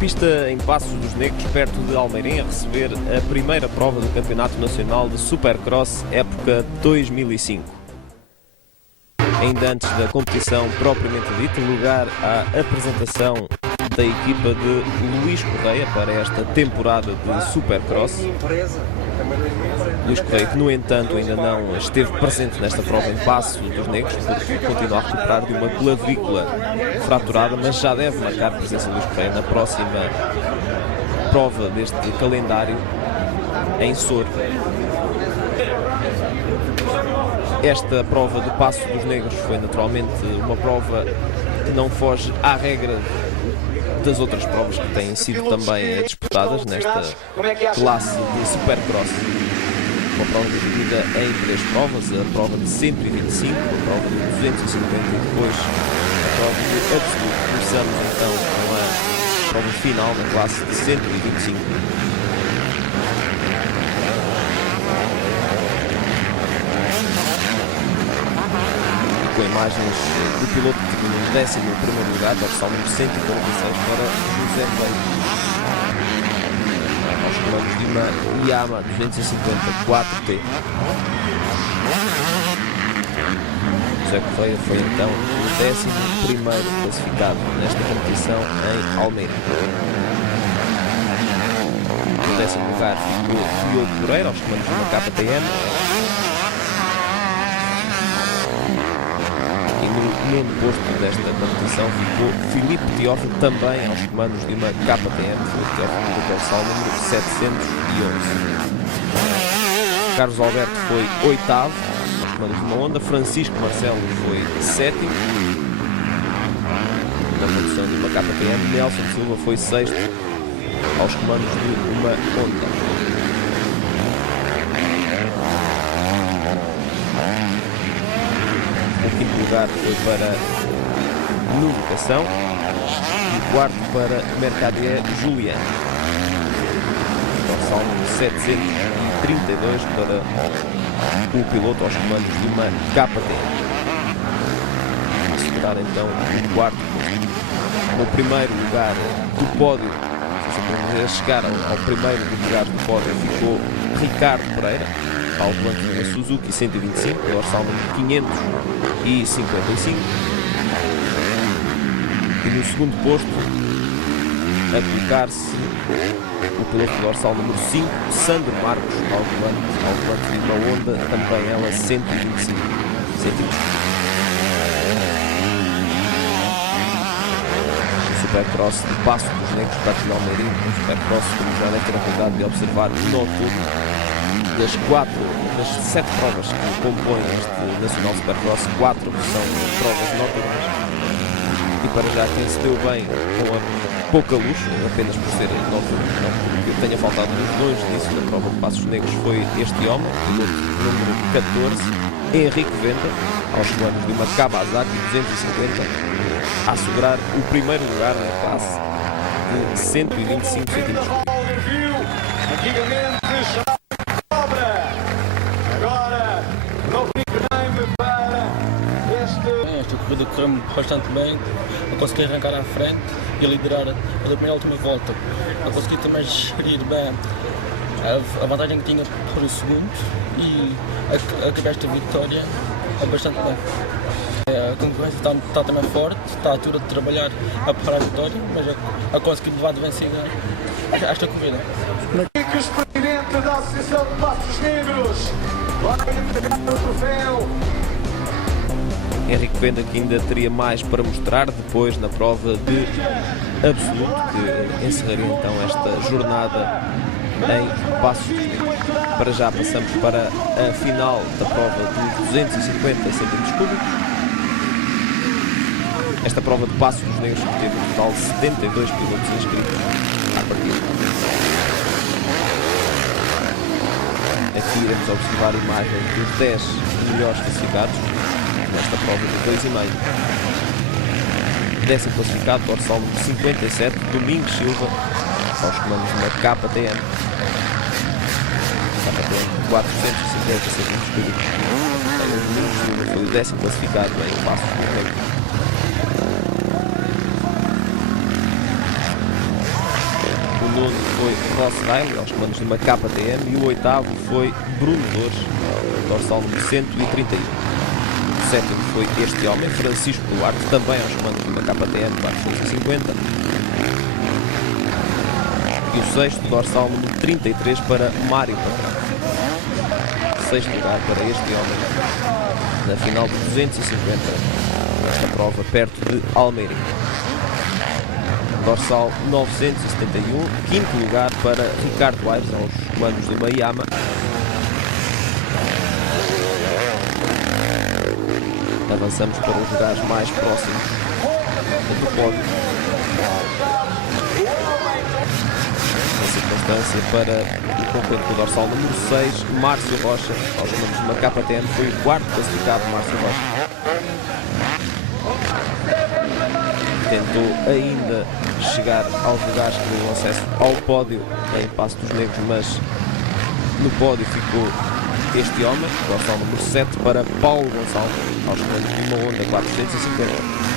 pista em Passos dos Negros, perto de Almeirim, a receber a primeira prova do Campeonato Nacional de Supercross, época 2005. Ainda antes da competição propriamente dita, lugar à apresentação da equipa de Luís Correia para esta temporada de Supercross. Luís Correia, que no entanto ainda não esteve presente nesta prova em Passos dos Negros, porque continua a recuperar de uma clavícula fraturada, mas já deve marcar presença de Luís Correia na próxima prova deste calendário em Sor. Esta prova do Passo dos Negros foi naturalmente uma prova que não foge à regra das outras provas que têm sido também disputadas nesta classe de Supercross. Uma prova dividida em 3 provas, a prova de 125, a prova de 250 e depois a prova de absoluto. Começamos então com a prova final da classe de 125. Com imagens do piloto que terminou em 11º lugar, dorsal número 146 para José Peito, aos comandos de uma Yamaha 254T. José Correia foi então o 11º classificado nesta competição em Almeida. No 10º lugar ficou Diogo Moreira, aos comandos de uma KTM. No nono posto desta competição ficou Filipe Teófilo, também aos comandos de uma KTM, Filipe Teófilo do dorsal número 711. Carlos Alberto foi 8º, aos comandos de uma Honda. Francisco Marcelo foi 7º, na condução de uma KTM. Nelson Silva foi 6º, aos comandos de uma Honda. O quinto lugar foi para Novocação e o quarto para Mercadier Julián. Dorsal 732 para o piloto aos comandos de uma KTM. A segurar então o quarto posto. No primeiro lugar do pódio, a chegar ao primeiro lugar do pódio, ficou Ricardo Pereira, ao volante de uma Suzuki 125, dorsal número 555. E no segundo posto, a colocar-se o piloto de dorsal número 5, Sandro Marcos, ao volante de uma Honda, também ela 125 centímetros. O Supercross de Passos dos Negros, perto de Almeirim, um Supercross, como já deve ter a oportunidade de observar no outubro. Das 7 provas que compõem este Nacional Supercross, 4 são provas noturnas. E para já quem se deu bem com a pouca luz, apenas por ser noturno, não porque tenha faltado luz longe disso na prova de Passos Negros, foi este homem, piloto número 14, Henrique Venda, aos comandos de uma Kawasaki 250, a assegurar o primeiro lugar na classe de 125 centímetros. Esta corrida correu bastante bem, eu consegui arrancar à frente e liderar a primeira e última volta. Eu consegui também gerir bem a vantagem que tinha por segundo e acabei esta vitória bastante bem. A concorrência está também forte, está à altura de trabalhar a preparar a vitória, mas eu consegui levar de vencida esta corrida. O presidente da Associação de Passos Negros vai entregar o troféu. Henrique Venda, que ainda teria mais para mostrar depois na prova de absoluto, que encerraria então esta jornada em Passos dos Negros. Para já passamos para a final da prova de 250 centímetros cúbicos. Esta prova de Passos dos Negros que teve um total de 72 pilotos inscritos à partida. Aqui iremos observar a imagem dos 10 melhores classificados nesta prova de 2,5. 10º classificado, dorsal número 57, Domingos Silva, aos comandos de uma KTM. KTM 450 centímetros cúbicos. Domingos Silva foi o 10º classificado em Passos dos Negros. nono foi Ross Riley, aos comandos de uma KTM, e o oitavo foi Bruno Dores, dorsal número 131. O sétimo foi este homem, Francisco Duarte, também aos comandos de uma KTM 450. E o sexto, dorsal número 33 para Mário Patrão. Sexto lugar para este homem na final de 250 nesta prova perto de Almeirim. Dorsal 971, quinto lugar para Ricardo Aires aos comandos de uma Yamaha. Avançamos para os lugares mais próximos do pódio. Circunstância para o concorrente do dorsal número 6, Márcio Rocha, aos comandos de uma KTM, foi o quarto classificado. Márcio Rocha tentou ainda chegar aos lugares que deu acesso ao pódio em Paços dos Negros, mas no pódio ficou este homem, dorsal número 7 para Paulo Gonçalves, aos comandos de uma Honda 450.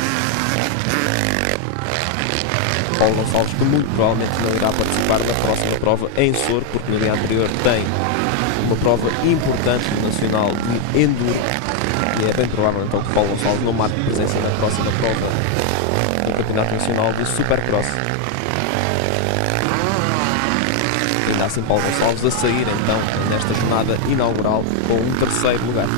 Paulo Gonçalves, que muito provavelmente não irá participar da próxima prova em Sor, porque no dia anterior tem uma prova importante no Nacional de Enduro, e é bem provável então que Paulo Gonçalves não marque presença na próxima prova do Campeonato Nacional de Supercross. Ainda assim, Paulo Gonçalves a sair então nesta jornada inaugural com um terceiro lugar.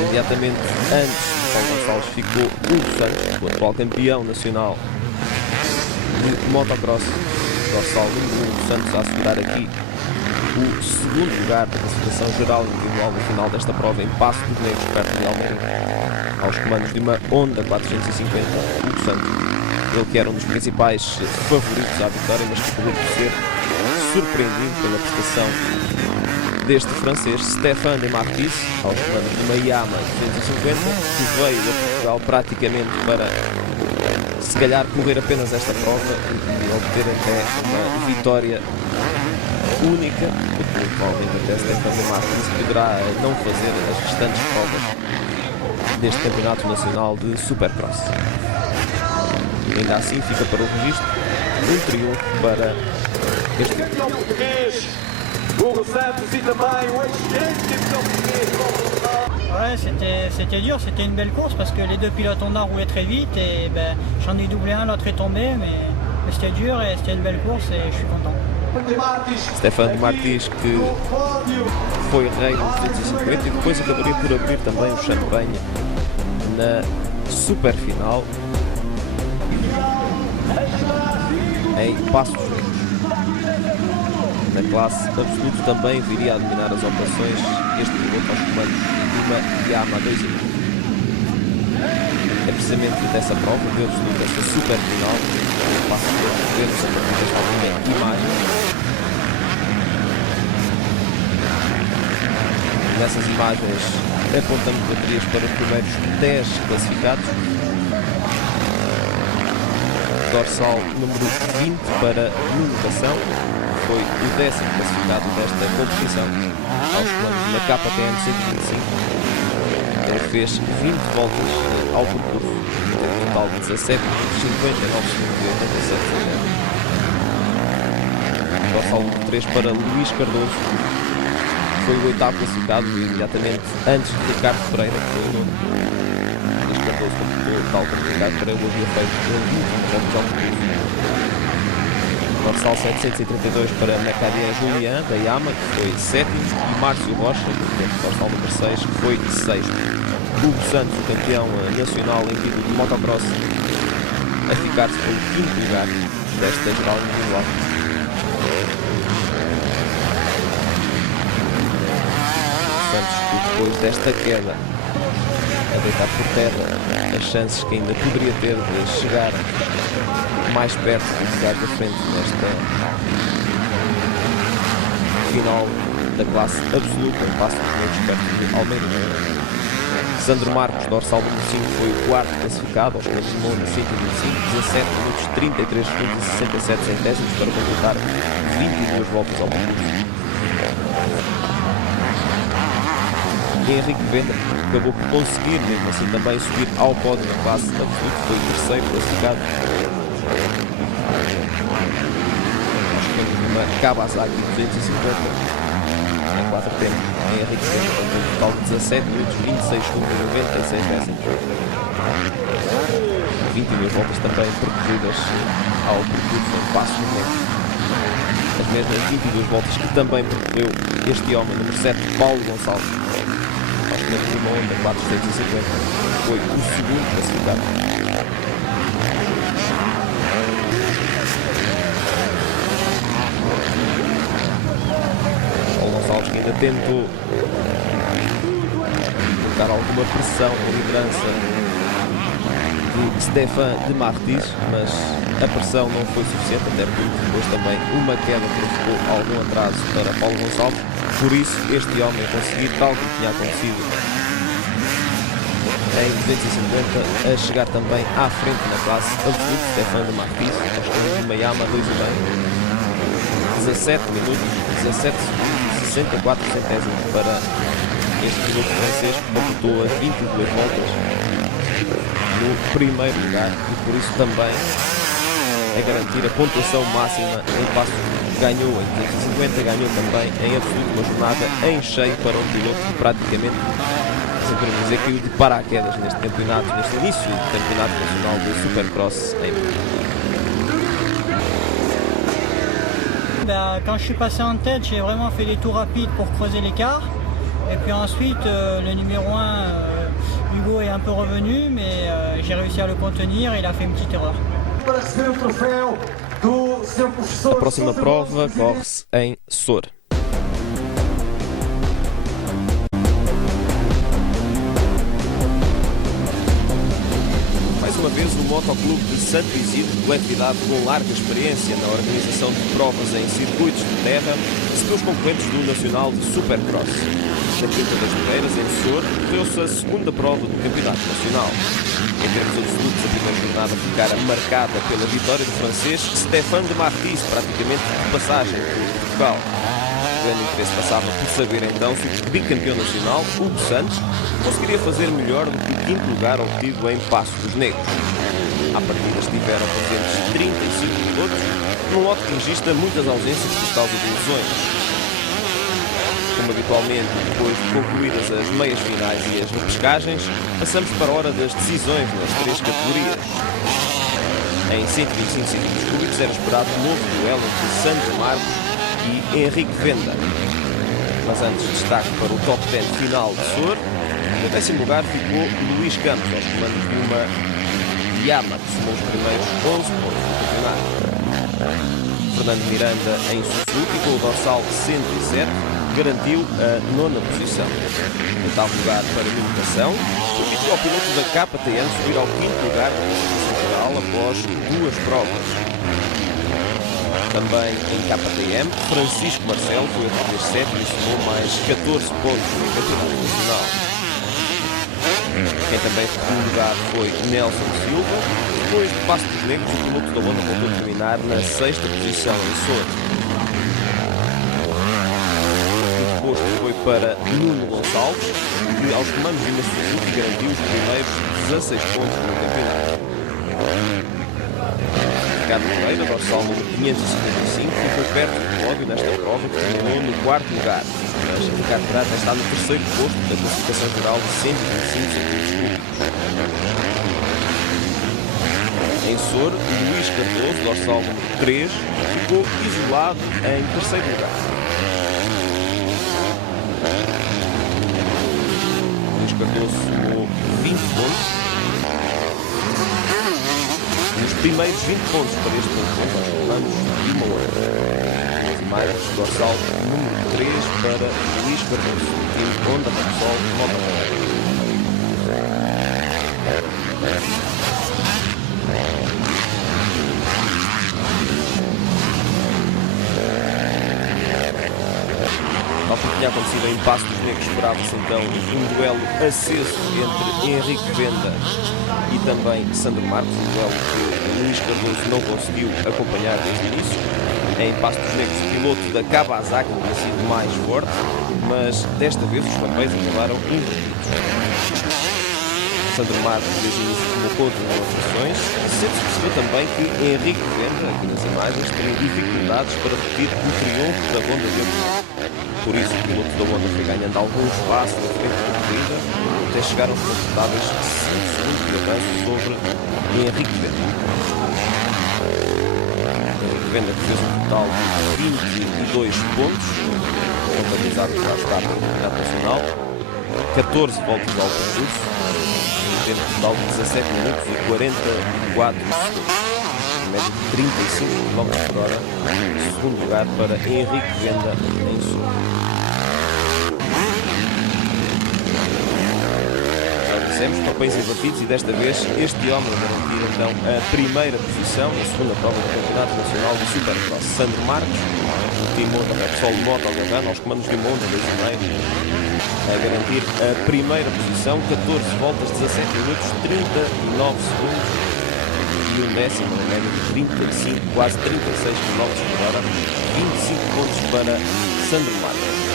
Imediatamente antes, Paulo Gonçalves ficou Hugo Santos, o atual campeão nacional de motocross, dorsal número 1, Santos a assegurar aqui o segundo lugar da classificação geral individual no final desta prova em Paços dos Negros, perto de Almeirim, aos comandos de uma Honda 450, Hugo Santos. Ele que era um dos principais favoritos à vitória, mas que acabou por ser surpreendido pela prestação deste francês, Stéphane de Marquis, aos comandos de uma Yamaha 250, que veio a Portugal praticamente para, se calhar, correr apenas esta prova e obter até uma vitória única, porque provavelmente até Stéphane de Marquis poderá não fazer as restantes provas deste Campeonato Nacional de Supercross. E ainda assim fica para o registro um triunfo para este tipo. Hugo Santos e também o ex-campeão português. Ouais, c'était dur, c'était une belle course parce que les deux pilotes Honda roulaient très vite et ben, j'en ai doublé un, l'autre est tombé, mais c'était dur et c'était une belle course et je suis content. Stéphane de Marquis, que foi rei no 250 e depois acabaria por abrir também o champanhe na super final em Paços dos Negros. Na classe absoluta também viria a dominar as operações este piloto aos comandos de uma Yamaha 2. É precisamente dessa prova de absoluta, esta super final, Paços dos Negros, vemos a partir desta primeira imagem. Nessas imagens apontamos baterias para os primeiros 10 classificados. Dorsal número 20 para Nuno Cação, foi o 10º classificado desta competição, aos comandos de uma KTM 125. Ele fez 20 voltas ao percurso, um total de 17, 59 segundos e 87. Dorsal número 3 para Luís Cardoso, foi o 8º classificado, imediatamente antes de Ricardo Pereira, que foi o 9º. Luís Cardoso completou o tal para Ricardo Pereira, havia feito 20 voltas ao percurso. Dorsal 732 para Macadien Julian, da Yamaha, que foi 7º, e Márcio Rocha, dorsal número 6, que foi 6º. Hugo Santos, o campeão nacional em título de motocross, a ficar-se pelo 5º lugar desta geral individual. Santos, que depois desta queda, a deitar por terra as chances que ainda poderia ter de chegar mais perto de ficar da frente nesta final da classe absoluta em Paços dos Negros, perto de Almeirim. Sandro Marcos, dorsal número 5, foi o 4º classificado aos comandos de Monte 125, 17 minutos 33 segundos e 67 centésimos para completar 22 voltas ao percurso. E Henrique Venda acabou por conseguir, mesmo assim, também subir ao pódio na classe absoluta, foi o 3º classificado. uma Kawasaki 250 em 4 tempos. Henrique Venda tem um total de 17 minutos, 26 segundos e 96 décimos. 22 voltas também percorridas ao percurso em Paços de Negros. As mesmas 22 voltas que também percorreu este homem, número 7, Paulo Gonçalves. Uma Honda 450, foi o segundo classificado. Paulo Gonçalves que ainda tentou colocar alguma pressão na liderança de Stefan de Martins, mas a pressão não foi suficiente, até porque depois também uma queda provocou algum atraso para Paulo Gonçalves. Por isso, este homem conseguiu, tal como tinha acontecido em 250, a chegar também à frente na classe absoluta. Stefan de Martins, nós temos uma Yamaha 2,5, 17 minutos, 17 segundos e 64 centésimos para este piloto francês, que completou a 22 voltas no primeiro lugar e por isso também a garantir a pontuação máxima em Paços. Ganhou em 250, ganhou também em absoluto, uma jornada em cheio para um piloto que praticamente, sem podemos dizer, caiu de paraquedas neste campeonato, neste início do campeonato nacional de Supercross em Quand je suis passé en tête, j'ai vraiment fait des tours rapides pour creuser l'écart. Et puis ensuite, le numéro 1, Hugo, est un peu revenu, mais j'ai réussi à le contenir et il a fait une petite erreur. Para receber o troféu do seu professor. A próxima prova corre-se em Sor. Mais uma vez, o Motoclube de Santo Isidro, coletividade com larga experiência na organização de provas em circuitos de terra, recebeu os concorrentes do Nacional de Supercross. Na Quinta das Medeiras, em Sor, correu-se a segunda prova do Campeonato Nacional. Em termos absolutos, a primeira jornada ficara marcada pela vitória do francês Stefan de Martins, praticamente de passagem por Portugal. O grande interesse passava por saber então se o bicampeão nacional, Hugo Santos, conseguiria fazer melhor do que o quinto lugar obtido em Paços dos Negros. À partida estiveram presentes 35 pilotos, num lote que registra muitas ausências por causa de lesões. Como habitualmente, depois de concluídas as meias finais e as repescagens, passamos para a hora das decisões nas 3 categorias. Em 125 centímetros cúbicos era esperado um novo duelo entre Sandro Marcos e Henrique Venda. Mas antes, destaque para o top 10 final de Sor. No 10º lugar ficou Luís Campos, aos comandos de uma Yamaha, que somou os primeiros 11 pontos do campeonato. Fernando Miranda, em Suzuki, com o dorsal 107, garantiu a 9ª posição. No 8º lugar para a Limitação, permitiu ao piloto da KTM subir ao 5º lugar da classificação geral após 2 provas. Também em KTM, Francisco Marcelo foi a 37 e somou mais 14 pontos no campeonato nacional. Quem também ficou no lugar foi Nelson Silva. Depois de Paços dos Negros, o piloto da Honda voltou a terminar na 6ª posição em Sor. O posto foi para Nuno Gonçalves, que aos comandos de uma Suzuki garantiu os primeiros 16 pontos no campeonato. Ricardo Moreira, dorsal número 555, ficou perto do pódio nesta prova, que terminou no 4º lugar. Mas Ricardo Prata está no 3º posto da classificação geral de 125 centímetros cúbicos. Em Sor, Luís Cardoso, dorsal número 3, ficou isolado em 3º lugar. Luís Cardoso somou 20 pontos. Os primeiros 20 pontos para este conjunto, nós falamos de uma hora. Marcos, dorsal número 3 para Luís Cardoso, time Honda Repsol Motorsport. Tal como tinha acontecido em Paços dos Negros, esperava-se então um duelo aceso entre Henrique Venda e também Sandro Marcos, um duelo que Luís Cardoso não conseguiu acompanhar desde o início. Em Paços dos Negros, o piloto da Kawasaki tinha sido mais forte, mas desta vez os papéis acabaram invertidos. Sandro Marques desde o início colocou de alterações. Sente-se perceber também que Henrique Venda, aqui nas imagens, tem dificuldades para repetir o triunfo da Honda de Hamburgo. Por isso, o piloto da Honda foi ganhando algum espaço na frente da corrida, até chegar aos confortáveis 5 segundos de avanço sobre Henrique Venda. Henrique Venda que fez um total de 22 pontos, contabilizados lá está pelo Campeonato Nacional, 14 voltas ao percurso, teve um total de 17 minutos e 44 segundos, média de 35 km/h, segundo lugar para Henrique Venda em Sul. Papéis invertidos, e desta vez este homem garantiu então a primeira posição na segunda prova do Campeonato Nacional de Supercross. Sandro Marques, do Team Honda Repsol Moto Algarve, aos comandos de Honda 2,5, a garantir a primeira posição, 14 voltas, 17 minutos, 39 segundos e um décimo, na média de 35, quase 36 km/h, 25 pontos para Sandro Marques.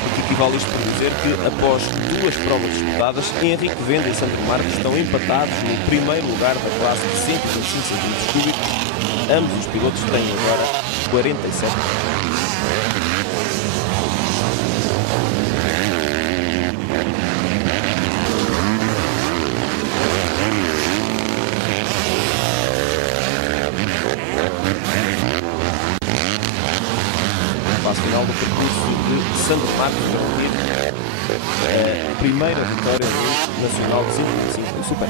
O que equivale isto por dizer que, após duas provas disputadas, Henrique Venda e Sandro Marques estão empatados no primeiro lugar da classe de 125 cm3. Ambos os pilotos têm agora 47 pontos. Fase final do percurso de Sandro Marques, garantir a primeira vitória no Nacional de 125 em Super.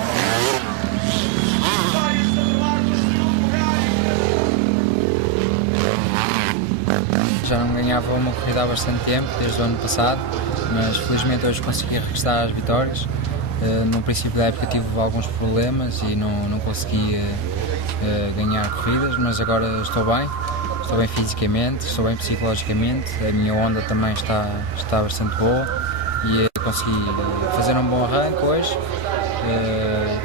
Já não ganhava uma corrida há bastante tempo, desde o ano passado, mas felizmente hoje consegui regressar às vitórias. No princípio da época tive alguns problemas e não consegui ganhar corridas, mas agora estou bem fisicamente, estou bem psicologicamente, a minha Honda também está bastante boa e consegui fazer um bom arranque hoje,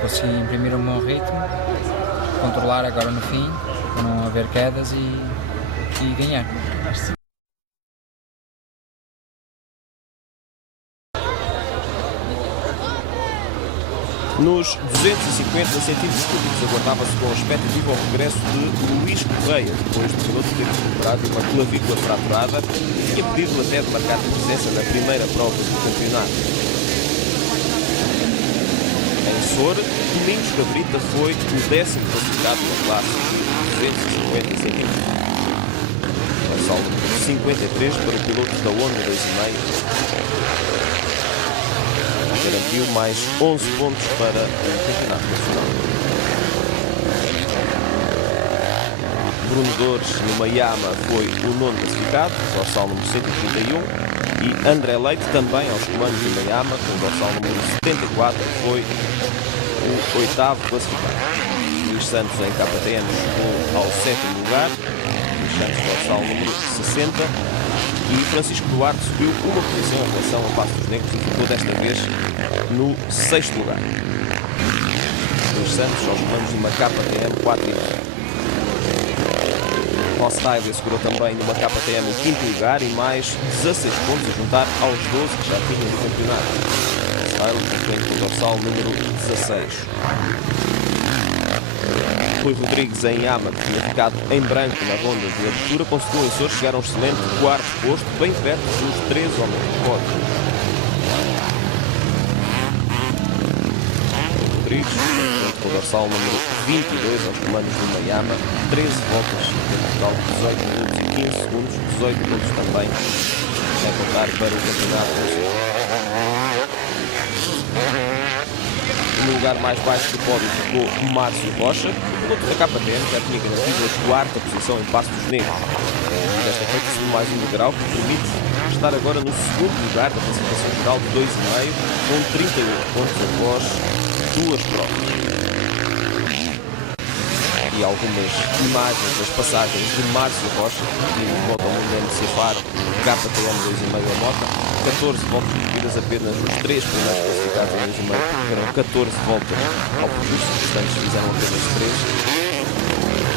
consegui imprimir um bom ritmo, controlar agora no fim, para não haver quedas e ganhar. Nos 250 centímetros cúbicos aguardava-se com expectativa o regresso de Luís Correia, depois do piloto ter recuperado uma clavícula fraturada e tinha pedido até de marcar presença na primeira prova do campeonato. Em Soure, Domingos Cabrita foi o 10º classificado na classe de 250 centímetros. Um saldo de 53 para o piloto da Honda 2,5. Garantiu mais 11 pontos para o Campeonato Nacional. Bruno Dores, numa Yamaha, foi o 9º classificado, dorsal número 131, e André Leite, também aos comandos de uma Yamaha, com o dorsal número 74, foi o 8º classificado. Luís Santos, em KTM, chegou ao 7º lugar, Luís Santos, dorsal número 60, e Francisco Duarte subiu uma posição em relação ao Passo dos Negros e ficou desta vez no 6º lugar. Luís Santos aos comandos de uma KTM 4,5. Ross Tyler segurou também numa KTM o 5º lugar e mais 16 pontos a juntar aos 12 que já tinham no campeonato. Ross Tyler ficou com o dorsal número 16. Rui Rodrigues em Yamaha, que tinha ficado em branco na ronda de abertura, conseguiu em Soure chegar a um excelente 4º posto, bem perto dos 3 homens de pódio. Rui Rodrigues, com o dorsal número 22 aos comandos de uma Yamaha, 13 voltas, no total 18 minutos e 15 segundos, 18 pontos também a contar para o campeonato nacional. No lugar mais baixo do pódio ficou Márcio Rocha, o piloto da KTM já tinha garantido a 4ª posição em Passo dos Negros. Desta feita subiu mais um degrau que permite estar agora no 2º lugar da classificação geral de 2,5, com 38 pontos após 2 provas. E algumas imagens das passagens de Márcio Rocha, no Moto1 MC Faro, KTM 2,5 a moto, 14 voltas corridas apenas os 3 primeiros classificados em 2,5, tiveram 14 voltas ao percurso, os restantes fizeram apenas 3.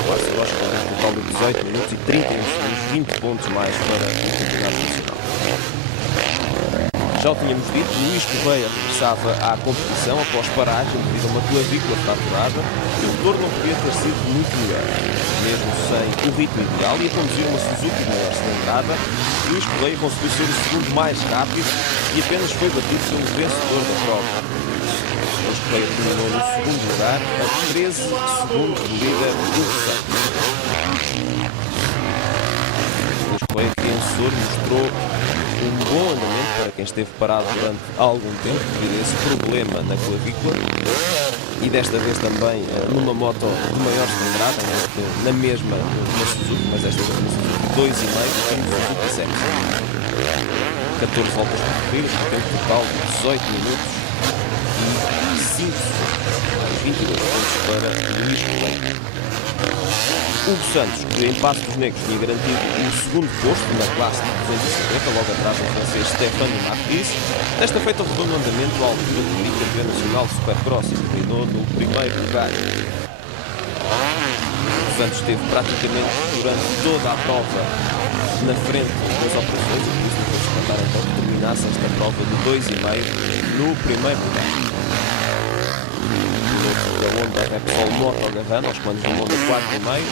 Márcio Rocha com um total de 18 minutos e 31 segundos, 20 pontos mais para o Campeonato Nacional. Já Já o tínhamos dito, Luís Correia regressava à competição após paragem devido a uma clavícula fraturada e o retorno não podia ter sido muito melhor. Mesmo sem o ritmo ideal e a conduzir uma Suzuki de maior cilindrada, Luís Correia conseguiu ser o segundo mais rápido e apenas foi batido pelo vencedor da prova. Luís Correia terminou no segundo lugar, a 13 segundos do líder Hugo Santos. Luís Correia, vencedor, mostrou um bom andamento para quem esteve parado durante algum tempo devido a esse problema na clavícula e desta vez também numa moto de maior cilindrada, na mesma na Suzuki, mas desta vez na Suzuki 2,5 e no Suzuki 7. 14 voltas percorridas, um tempo total de 18 minutos e 5 segundos, 22 pontos para Luís Correia. Hugo Santos, que em Paços dos Negros tinha garantido o segundo posto na classe de 250, logo atrás do francês Stéphane Marquis, desta feita rodou no andamento à altura do bicampeão nacional de Supercross e terminou no primeiro lugar. Hugo Santos esteve praticamente durante toda a prova na frente das operações e por isso não foi descontar então que terminasse esta prova de 2,5 no primeiro lugar. Da Honda Repsol Moto Gavana, aos comandos da Honda 4,5,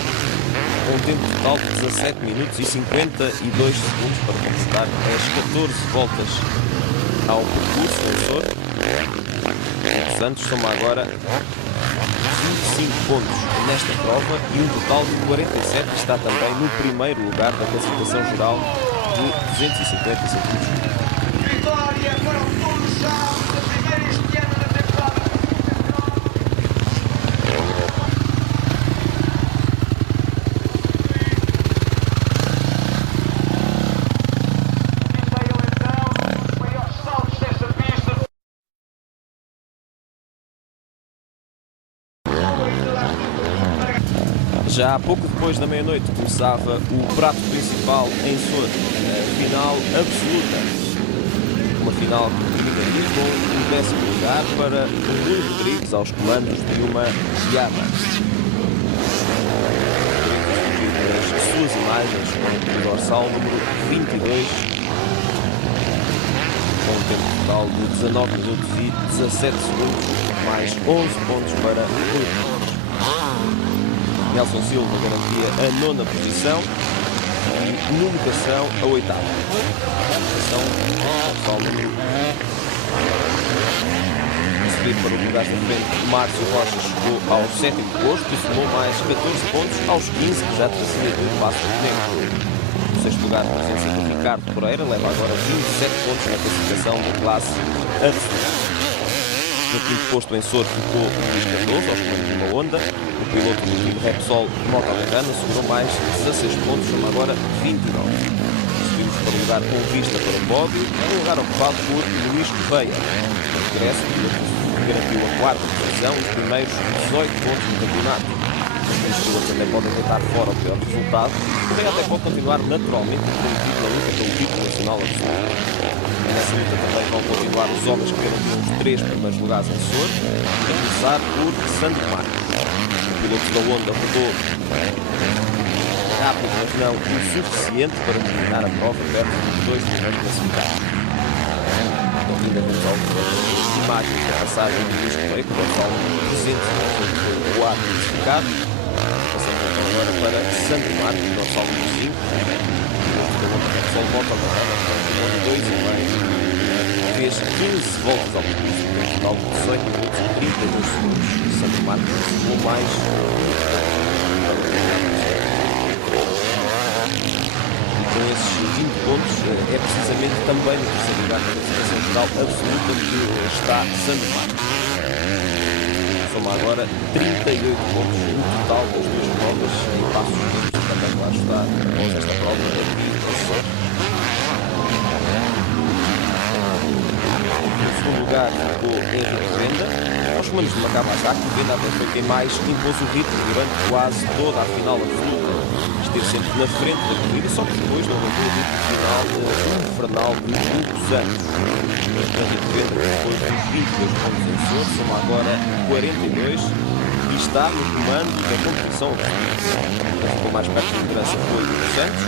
com um tempo total de 17 minutos e 52 segundos para completar as 14 voltas ao percurso vencedor. O Santos soma agora 25 pontos nesta prova e um total de 47, que está também no primeiro lugar da classificação geral de 250 centímetros. Vitória para o Touro Chaves, a primeira este ano na temporada. Já pouco depois da meia-noite começava o prato principal em Sor, a final absoluta. Uma final comunicativa com o 10º lugar para o Rui Rodrigues aos comandos de uma Yamaha. As suas imagens com o dorsal número 22, com um tempo total de 19 minutos e 17 segundos, mais 11 pontos para o Rui Rodrigues. Nelson Silva garantia a 9ª posição e numeração a 8ª. Numeração ao número a subir para o lugar da frente, Márcio Rocha chegou ao 7º posto e somou mais 14 pontos aos 15 que já tinha do Paços dos Negros. No 6º lugar, a presença de Ricardo Pereira leva agora 27 pontos na classificação da classe absoluta. No 5º posto em Sor ficou Luís Cardoso, aos comandos de uma Honda. O piloto do time Repsol Moto Gavana segurou mais 16 pontos, soma agora 29. Subimos para o lugar com vista para o pódio, um lugar ocupado por Luís Correia. No regresso, o piloto garantiu a 4ª posição e os primeiros 18 pontos no campeonato. Os pilotos também podem deitar fora o pior resultado. Correia até pode continuar naturalmente comprometido na luta pelo título nacional absoluto. Nessa luta também vão continuar os homens que garantiram os 3 primeiros lugares em Sor, a começar por Sandro Marques. O piloto da Honda rodou rápido, mas não o suficiente para terminar a prova perto dos 2 primeiros classificados. Então, ainda vamos algumas imagens da passagem do Luís Correia, que é o presente do ar classificado. Passamos então agora para Sandro Marques, nosso número 5. Só volta a barrada, com 2,5. Fez 15 voltas ao percurso, um total de 18 minutos e 32 segundos. Sandro Marques somou mais. E com esses 20 pontos, é precisamente também no terceiro lugar da classificação geral absoluta que está Sandro Marques. Soma agora 38 pontos no total das duas provas em Paços dos Negros, também lá está após esta prova aqui em Sor. No segundo lugar ficou Henrique Venda, aos comandos de uma Kawasaki. Venda até foi quem mais impôs o ritmo durante quase toda a final absoluta. Esteve sempre na frente da corrida, só que depois não aguentou o ritmo final infernal de Hugo Santos. Henrique Venda, depois dos 22 pontos em Sor, soma agora 42 e e está no comando da competição. Quem ficou mais perto da liderança foi o Santos,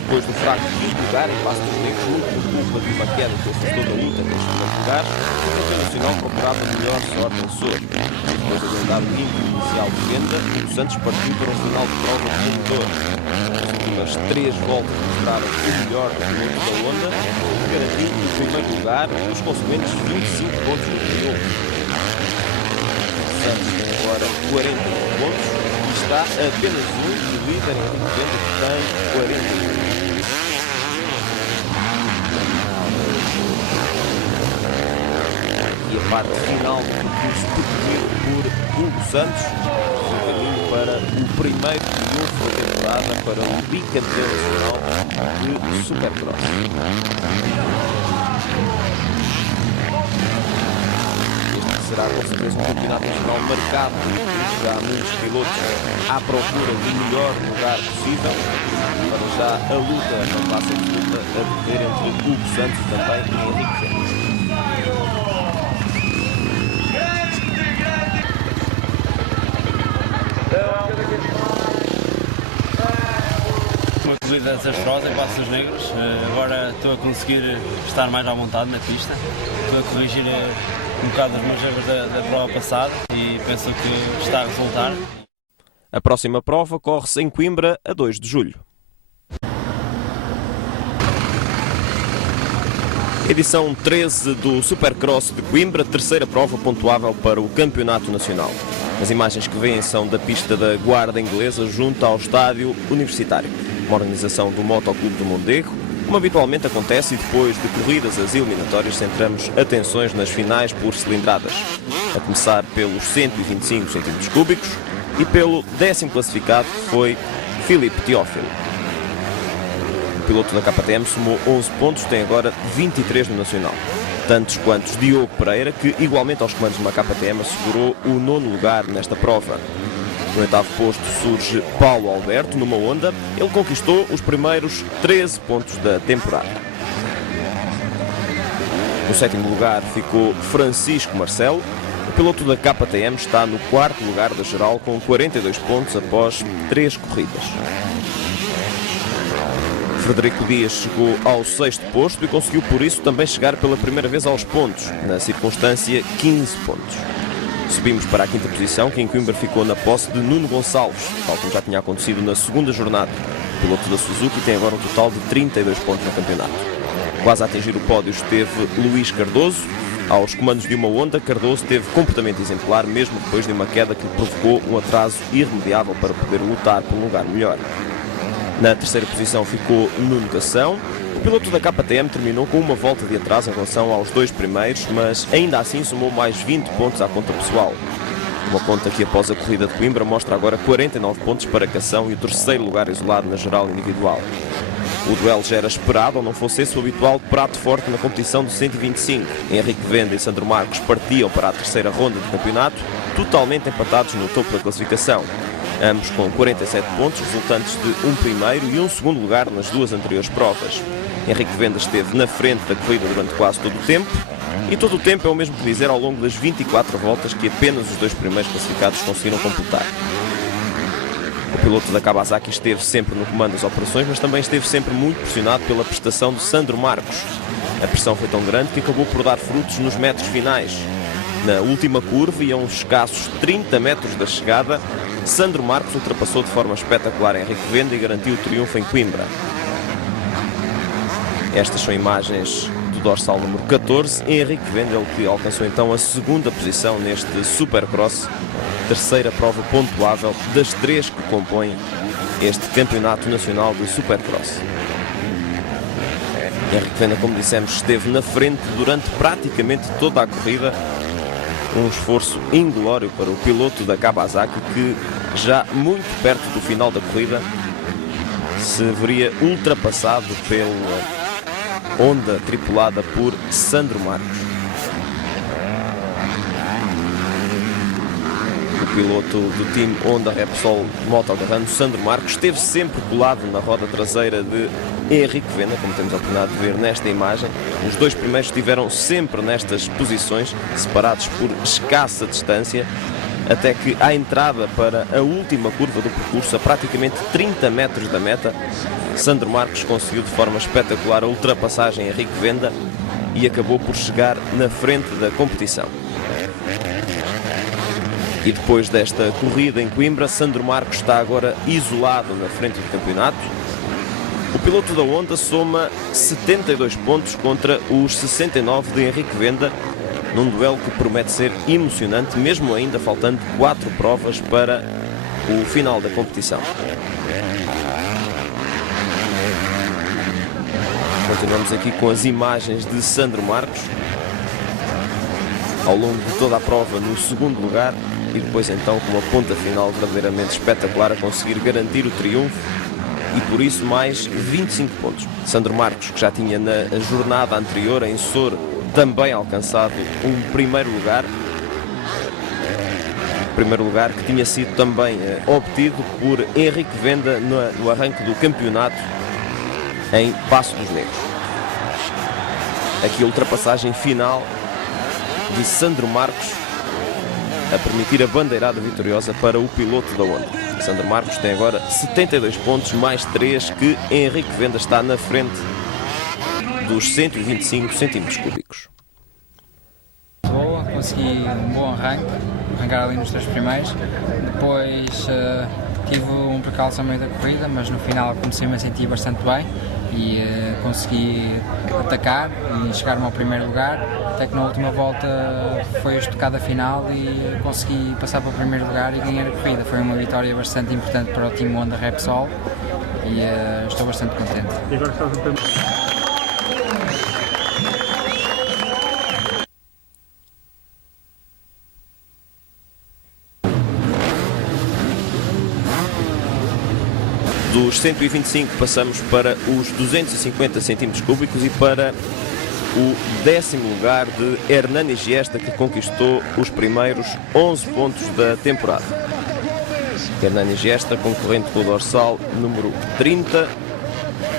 depois do fraco quinto lugar em Paços dos Negros, muito por culpa de uma queda que afastou da luta neste segundo lugar. O campeão nacional procurava melhor sorte em Sor. Depois de andar o quinto inicial de venda, o Santos partiu para o final de prova de motor. As últimas 3 voltas mostraram o melhor do piloto da Honda, garantindo o primeiro lugar e os consequentes 25 pontos no piloto. O Santos tem agora 41 pontos e está a apenas um do líder em venda, que tem 41. E a parte final do percurso percorrido por Hugo Santos, o caminho para o primeiro triunfo da temporada para o bicampeão nacional de Supercross. Este será com certeza um campeonato nacional marcado, porque há muitos pilotos à procura do melhor lugar possível. Para já a luta não passa de luta a decorrer entre Hugo Santos e também Henrique Félix. Uma corrida desastrosa em Paços dos Negros. Agora estou a conseguir estar mais à vontade na pista. Estou a corrigir um bocado os meus erros da prova passada e penso que está a resultar. A próxima prova corre-se em Coimbra a 2 de julho. Edição 13 do Supercross de Coimbra, terceira prova pontuável para o Campeonato Nacional. As imagens que vêm são da pista da Guarda Inglesa junto ao Estádio Universitário, uma organização do Motoclube do Mondego. Como habitualmente acontece, e depois de corridas as eliminatórias, centramos atenções nas finais por cilindradas, a começar pelos 125 cm3 e pelo 10º classificado, que foi Filipe Teófilo. O piloto da KTM somou 11 pontos, tem agora 23 no Nacional. Tantos quantos Diogo Pereira, que igualmente aos comandos de uma KTM assegurou o 9º lugar nesta prova. No 8º posto surge Paulo Alberto, numa Honda. Ele conquistou os primeiros 13 pontos da temporada. No 7º lugar ficou Francisco Marcelo. O piloto da KTM está no 4º lugar da geral com 42 pontos após 3 corridas. Frederico Dias chegou ao 6º posto e conseguiu por isso também chegar pela primeira vez aos pontos, na circunstância 15 pontos. Subimos para a 5ª posição, que em Coimbra ficou na posse de Nuno Gonçalves, tal como já tinha acontecido na segunda jornada. O piloto da Suzuki tem agora um total de 32 pontos no campeonato. Quase a atingir o pódio esteve Luís Cardoso. Aos comandos de uma Honda, Cardoso teve comportamento exemplar, mesmo depois de uma queda que lhe provocou um atraso irremediável para poder lutar por um lugar melhor. Na 3ª posição ficou Nuno Cação. O piloto da KTM terminou com uma volta de atraso em relação aos 2 primeiros, mas ainda assim somou mais 20 pontos à conta pessoal. Uma conta que após a corrida de Coimbra mostra agora 49 pontos para Cação e o 3º lugar isolado na geral individual. O duelo já era esperado, ou não fosse esse o habitual prato forte na competição do 125. Henrique Venda e Sandro Marcos partiam para a 3ª ronda do campeonato, totalmente empatados no topo da classificação. Ambos com 47 pontos, resultantes de um primeiro e um segundo lugar nas 2 anteriores provas. Henrique Venda esteve na frente da corrida durante quase todo o tempo, e todo o tempo é o mesmo que dizer ao longo das 24 voltas que apenas os 2 primeiros classificados conseguiram completar. O piloto da Kawasaki esteve sempre no comando das operações, mas também esteve sempre muito pressionado pela prestação de Sandro Marcos. A pressão foi tão grande que acabou por dar frutos nos metros finais. Na última curva e a uns escassos 30 metros da chegada, Sandro Marcos ultrapassou de forma espetacular Henrique Venda e garantiu o triunfo em Coimbra. Estas são imagens do dorsal número 14, Henrique Venda, ele que alcançou então a 2ª posição neste Supercross, terceira prova pontuável das 3 que compõem este Campeonato Nacional de Supercross. Henrique Venda, como dissemos, esteve na frente durante praticamente toda a corrida. Um esforço inglório para o piloto da Kawasaki, que já muito perto do final da corrida se veria ultrapassado pela Honda tripulada por Sandro Marcos. O piloto do time Honda Repsol Motogarand, Sandro Marcos, esteve sempre colado na roda traseira de Henrique Venda, como temos a oportunidade de ver nesta imagem. Os 2 primeiros estiveram sempre nestas posições, separados por escassa distância. até que à entrada para a última curva do percurso, a praticamente 30 metros da meta, Sandro Marques conseguiu de forma espetacular a ultrapassagem a Henrique Venda e acabou por chegar na frente da competição. E depois desta corrida em Coimbra, Sandro Marques está agora isolado na frente do campeonato. O piloto da Honda soma 72 pontos contra os 69 de Henrique Venda, num duelo que promete ser emocionante, mesmo ainda faltando 4 provas para o final da competição. Continuamos aqui com as imagens de Sandro Marques ao longo de toda a prova no segundo lugar e depois então com uma ponta final verdadeiramente espetacular a conseguir garantir o triunfo e por isso mais 25 pontos. Sandro Marques, que já tinha na jornada anterior em Sor também alcançado um primeiro lugar que tinha sido também obtido por Henrique Venda no arranque do campeonato em Paços dos Negros. Aqui a ultrapassagem final de Sandro Marques a permitir a bandeirada vitoriosa para o piloto da Honda. Sandro Marques tem agora 72 pontos, mais 3 que Henrique Venda está na frente dos 125 centímetros cúbicos. Boa, consegui um bom arrancar ali nos 3 primeiros. Depois tive um percalço ao meio da corrida, mas no final comecei-me a sentir bastante bem e consegui atacar e chegar-me ao primeiro lugar, até que na última volta foi a estocada final e consegui passar para o primeiro lugar e ganhar a corrida. Foi uma vitória bastante importante para o time Honda Repsol e estou bastante contente. E agora estás a ter... Dos 125 passamos para os 250 centímetros cúbicos e para o 10º lugar de Hernani Giesta, que conquistou os primeiros 11 pontos da temporada. Hernani Giesta, concorrente com o dorsal número 30,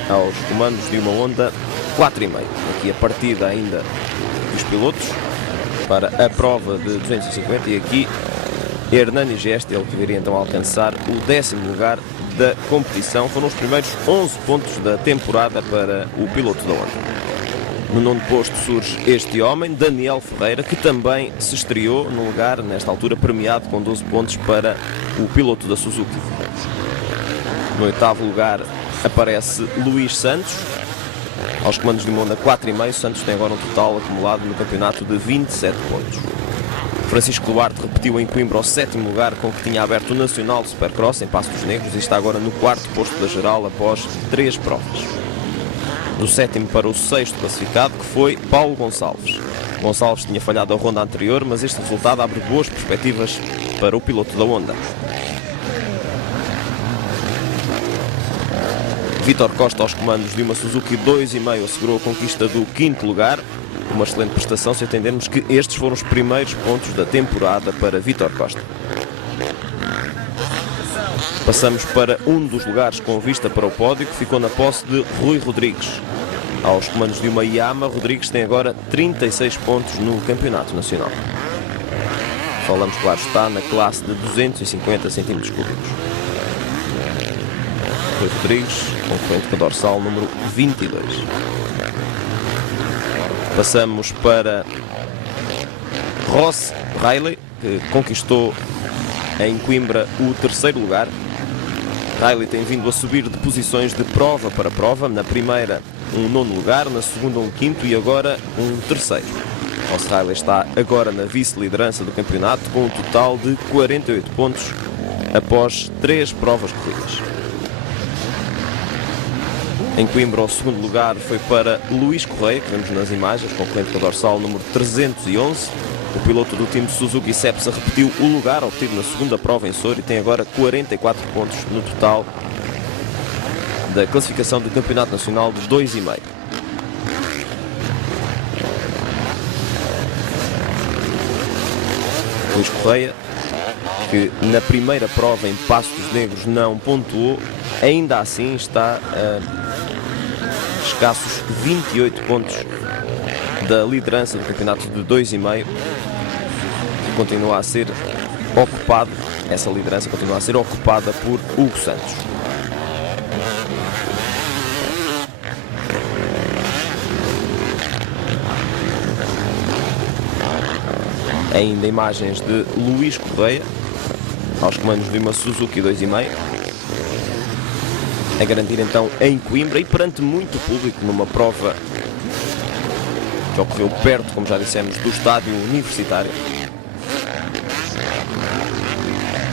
aos comandos de uma Honda 4,5. Aqui a partida ainda dos pilotos para a prova de 250 e aqui Hernani Giesta, ele que viria então a alcançar o 10º lugar da competição. Foram os primeiros 11 pontos da temporada para o piloto da Honda. No 9º posto surge este homem, Daniel Ferreira, que também se estreou no lugar, nesta altura premiado com 12 pontos para o piloto da Suzuki. No 8º lugar aparece Luís Santos, aos comandos de uma Honda 4,5. Santos tem agora um total acumulado no campeonato de 27 pontos. Francisco Duarte repetiu em Coimbra o 7º lugar com que tinha aberto o Nacional de Supercross em Paços dos Negros e está agora no 4º posto da geral após 3 provas. Do 7º para o 6º classificado, que foi Paulo Gonçalves. Gonçalves tinha falhado a ronda anterior, mas este resultado abre boas perspectivas para o piloto da Honda. Vítor Costa, aos comandos de uma Suzuki 2,5, assegurou a conquista do 5º lugar. Uma excelente prestação, se entendermos que estes foram os primeiros pontos da temporada para Vítor Costa. Passamos para um dos lugares com vista para o pódio, que ficou na posse de Rui Rodrigues. Aos comandos de uma Yamaha, Rodrigues tem agora 36 pontos no campeonato nacional. Falamos, claro está, na classe de 250 centímetros cúbicos. Rui Rodrigues, concorrente com a dorsal número 22. Passamos para Ross Riley, que conquistou em Coimbra o 3º lugar. Riley tem vindo a subir de posições de prova para prova. Na primeira, um 9º lugar, na segunda, um 5º e agora um 3º. Ross Riley está agora na vice-liderança do campeonato com um total de 48 pontos após 3 provas corridas. Em Coimbra, o 2º lugar foi para Luís Correia, que vemos nas imagens, concorrente com a dorsal número 311. O piloto do time Suzuki Cepsa repetiu o lugar obtido na segunda prova em Sor e tem agora 44 pontos no total da classificação do Campeonato Nacional de 2,5. Luís Correia, que na primeira prova em Paços dos Negros não pontuou, ainda assim está a escassos 28 pontos da liderança do campeonato de 2,5, que continua a ser ocupado, essa liderança continua a ser ocupada por Hugo Santos. Ainda imagens de Luís Correia, aos comandos de uma Suzuki 2,5, a garantir então em Coimbra e perante muito público numa prova que ocorreu perto, como já dissemos, do estádio universitário.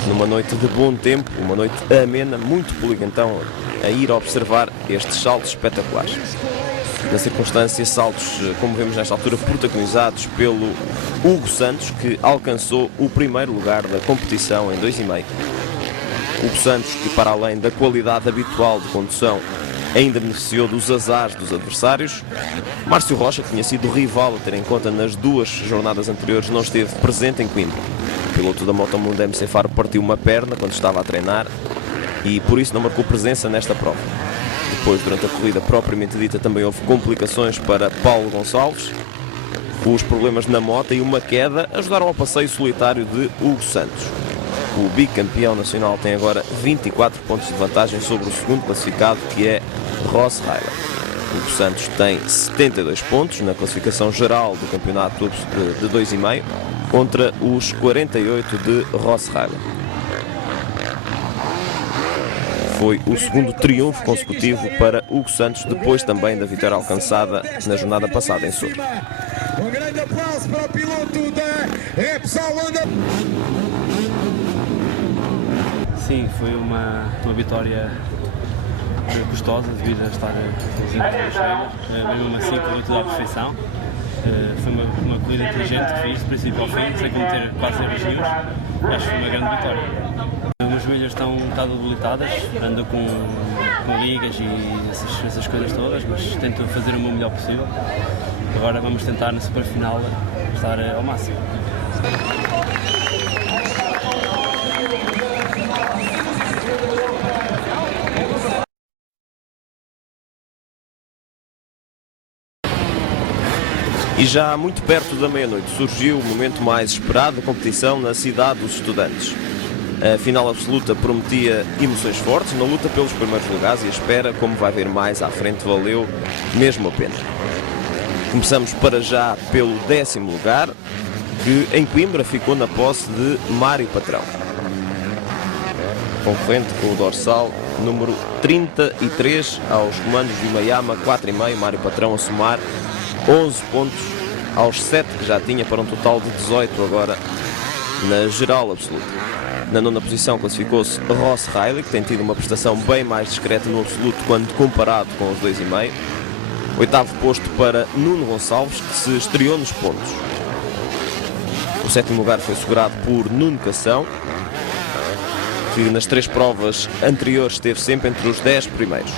Numa noite de bom tempo, uma noite amena, muito público então a ir observar estes saltos espetaculares. Na circunstância, saltos, como vemos nesta altura, protagonizados pelo Hugo Santos, que alcançou o primeiro lugar da competição em 2,5. Hugo Santos, que para além da qualidade habitual de condução, ainda beneficiou dos azares dos adversários. Márcio Rocha, que tinha sido rival a ter em conta nas duas jornadas anteriores, não esteve presente em Coimbra. O piloto da Motomundo MC Faro partiu uma perna quando estava a treinar e por isso não marcou presença nesta prova. Depois, durante a corrida propriamente dita, também houve complicações para Paulo Gonçalves. Os problemas na moto e uma queda ajudaram ao passeio solitário de Hugo Santos. O bicampeão nacional tem agora 24 pontos de vantagem sobre o segundo classificado, que é Ross Heiler. Hugo Santos tem 72 pontos na classificação geral do campeonato de 2,5 contra os 48 de Ross Heiler. Foi o segundo triunfo consecutivo para Hugo Santos, depois também da vitória alcançada na jornada passada em Sor. Um grande aplauso para o piloto da Repsol Honda. Sim, foi uma vitória custosa devido a estar ausente dos treinos, mesmo assim por toda a perfeição. Foi uma corrida inteligente que fiz, do princípio ao fim, sem cometer quase erros nenhum. Acho que foi uma grande vitória. As minhas joelhas estão um bocado debilitadas, ando com ligas e essas coisas todas, mas tento fazer o meu melhor possível. Agora vamos tentar na superfinal estar ao máximo. E já muito perto da meia-noite surgiu o momento mais esperado da competição na cidade dos estudantes. A final absoluta prometia emoções fortes na luta pelos primeiros lugares e a espera, como vai ver mais à frente, valeu mesmo a pena. Começamos para já pelo 10º lugar, que em Coimbra ficou na posse de Mário Patrão. Concorrente com o dorsal número 33 aos comandos de uma Yamaha 4,5, Mário Patrão a somar 11 pontos aos 7 que já tinha, para um total de 18 agora na geral absoluta. Na nona posição classificou-se Ross Riley, que tem tido uma prestação bem mais discreta no absoluto quando comparado com os 2,5. Oitavo posto para Nuno Gonçalves, que se estreou nos pontos. O 7º lugar foi assegurado por Nuno Cação, que nas 3 provas anteriores esteve sempre entre os 10 primeiros.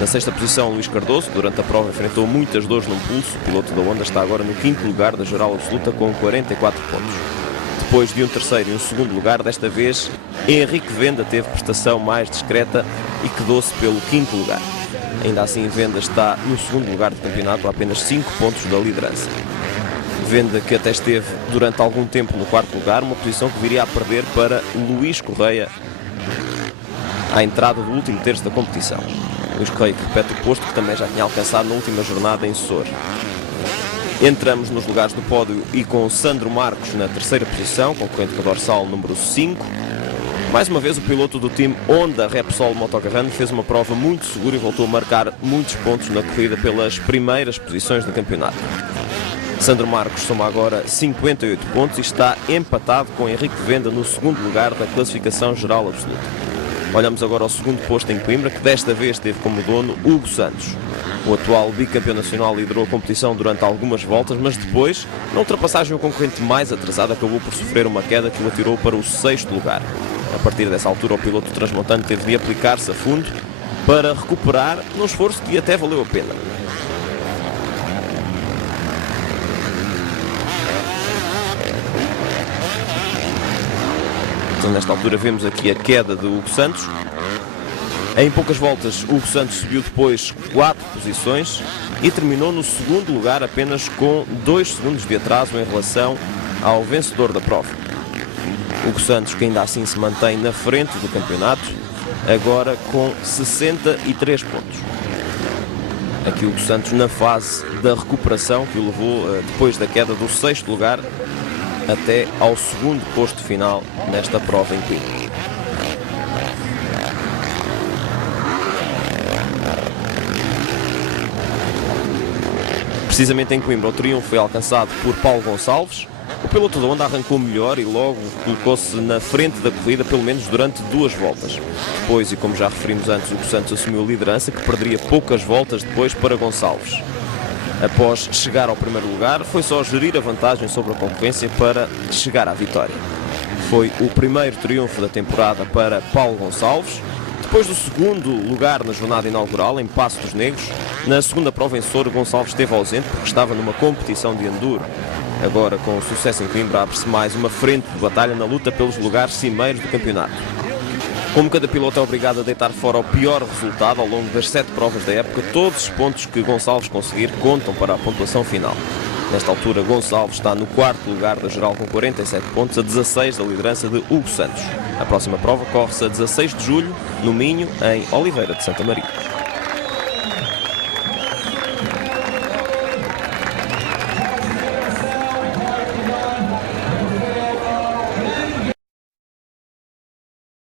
Na 6ª posição, Luís Cardoso, durante a prova enfrentou muitas dores no pulso. O piloto da Honda está agora no 5º lugar da geral absoluta com 44 pontos. Depois de um 3º e um 2º lugar, desta vez Henrique Venda teve prestação mais discreta e quedou-se pelo 5º lugar. Ainda assim, Venda está no 2º lugar do campeonato, a apenas 5 pontos da liderança. Venda, que até esteve durante algum tempo no 4º lugar, uma posição que viria a perder para Luís Correia à entrada do último terço da competição. Luís Correia, que repete o posto que também já tinha alcançado na última jornada em Sor. Entramos nos lugares do pódio e com Sandro Marcos na 3ª posição, concorrente com o dorsal número 5. Mais uma vez o piloto do time Honda Repsol Motocarrano fez uma prova muito segura e voltou a marcar muitos pontos na corrida pelas primeiras posições do campeonato. Sandro Marcos soma agora 58 pontos e está empatado com Henrique Venda no 2º lugar da classificação geral absoluta. Olhamos agora ao 2º posto em Coimbra, que desta vez teve como dono Hugo Santos. O atual bicampeão nacional liderou a competição durante algumas voltas, mas depois, na ultrapassagem, o concorrente mais atrasado acabou por sofrer uma queda que o atirou para o 6º lugar. A partir dessa altura, o piloto transmontano teve de aplicar-se a fundo para recuperar, num esforço que até valeu a pena. Então, nesta altura vemos aqui a queda de Hugo Santos. Em poucas voltas, Hugo Santos subiu depois 4 posições e terminou no 2º lugar, apenas com 2 segundos de atraso em relação ao vencedor da prova. Hugo Santos, que ainda assim se mantém na frente do campeonato, agora com 63 pontos. Aqui o Hugo Santos na fase da recuperação que o levou depois da queda do 6º lugar até ao 2º posto final nesta prova em Coimbra. Precisamente em Coimbra, o triunfo foi alcançado por Paulo Gonçalves. O piloto da Honda arrancou melhor e logo colocou-se na frente da corrida, pelo menos durante 2 voltas. Depois, e como já referimos antes, o Hugo Santos assumiu a liderança, que perderia poucas voltas depois para Gonçalves. Após chegar ao primeiro lugar, foi só gerir a vantagem sobre a concorrência para chegar à vitória. Foi o primeiro triunfo da temporada para Paulo Gonçalves. Depois do 2º lugar na jornada inaugural, em Paços dos Negros, na segunda prova em Soro, Gonçalves esteve ausente porque estava numa competição de enduro. Agora, com o sucesso em Coimbra, abre-se mais uma frente de batalha na luta pelos lugares cimeiros do campeonato. Como cada piloto é obrigado a deitar fora o pior resultado ao longo das 7 provas da época, todos os pontos que Gonçalves conseguir contam para a pontuação final. Nesta altura, Gonçalves está no 4º lugar da geral com 47 pontos, a 16 da liderança de Hugo Santos. A próxima prova corre-se a 16 de julho, no Minho, em Oliveira de Santa Maria.